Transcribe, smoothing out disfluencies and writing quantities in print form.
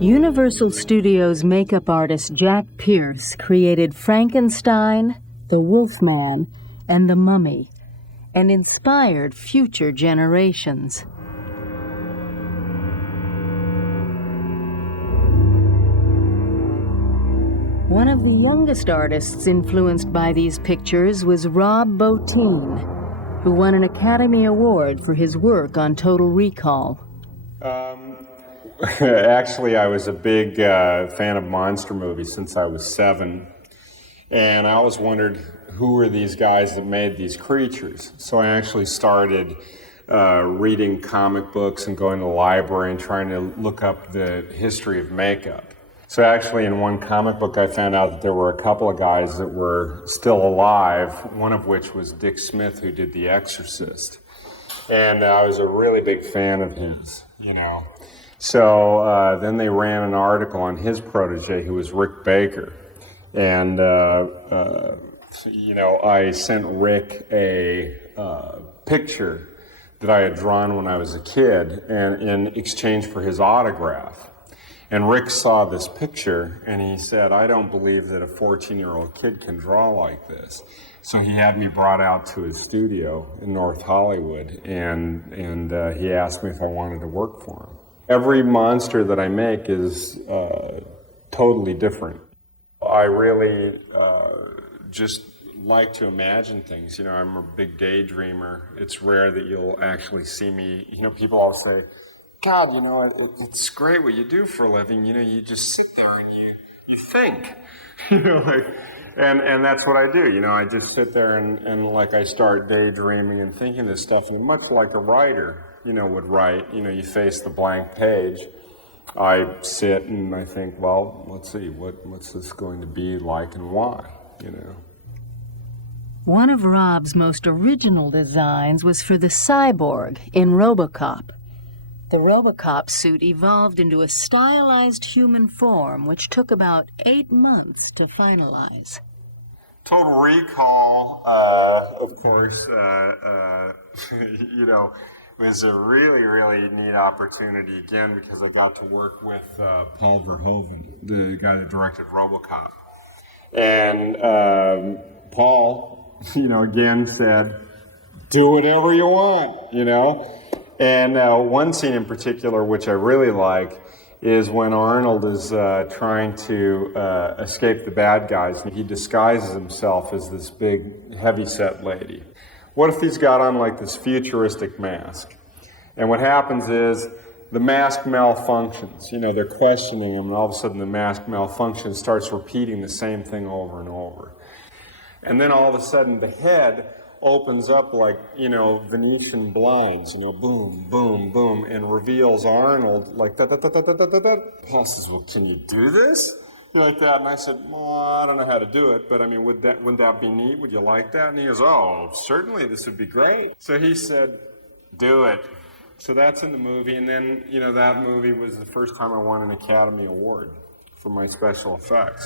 Universal Studios makeup artist Jack Pierce created Frankenstein, the Wolfman, and the Mummy, and inspired future generations. One of the youngest artists influenced by these pictures was Rob Bottin, who won an Academy Award for his work on Total Recall. Actually, I was a big fan of monster movies since I was 7, and I always wondered who were these guys that made these creatures. So I actually started reading comic books and going to the library and trying to look up the history of makeup. So actually in one comic book I found out that there were a couple of guys that were still alive, one of which was Dick Smith, who did The Exorcist. And I was a really big fan of his, you know. So then they ran an article on his protege, who was Rick Baker. And, you know, I sent Rick a picture that I had drawn when I was a kid and in exchange for his autograph. And Rick saw this picture and he said, "I don't believe that a 14-year-old kid can draw like this." So he had me brought out to his studio in North Hollywood and he asked me if I wanted to work for him. Every monster that I make is totally different. I really just like to imagine things. You know, I'm a big daydreamer. It's rare that you'll actually see me. You know, people always say, "God, you know, it's great what you do for a living. You know, you just sit there and you think." You know, like, and that's what I do. You know, I just sit there and like I start daydreaming and thinking this stuff. And much like a writer, you know, would write, you know, you face the blank page. I sit and I think, well, let's see, what's this going to be like and why, you know. One of Rob's most original designs was for the cyborg in RoboCop. The RoboCop suit evolved into a stylized human form, which took about 8 months to finalize. Total Recall, of course, you know, was a really, really neat opportunity, again, because I got to work with Paul Verhoeven, the guy that directed RoboCop. And Paul, you know, again said, "Do whatever you want," you know. And one scene in particular, which I really like, is when Arnold is trying to escape the bad guys, and he disguises himself as this big, heavy-set lady. What if he's got on like this futuristic mask? And what happens is the mask malfunctions. You know, they're questioning him, and all of a sudden the mask malfunctions, starts repeating the same thing over and over. And then all of a sudden the head opens up like, you know, Venetian blinds, you know, boom, boom, boom, and reveals Arnold like da-da-da-da-da-da-da. Paul says, "Well, can you do this?" You know, like that. And I said, "Well, I don't know how to do it, but I mean, wouldn't that be neat? Would you like that?" And he goes, "Oh, certainly, this would be great." So he said, "Do it." So that's in the movie. And then, you know, that movie was the first time I won an Academy Award for my special effects.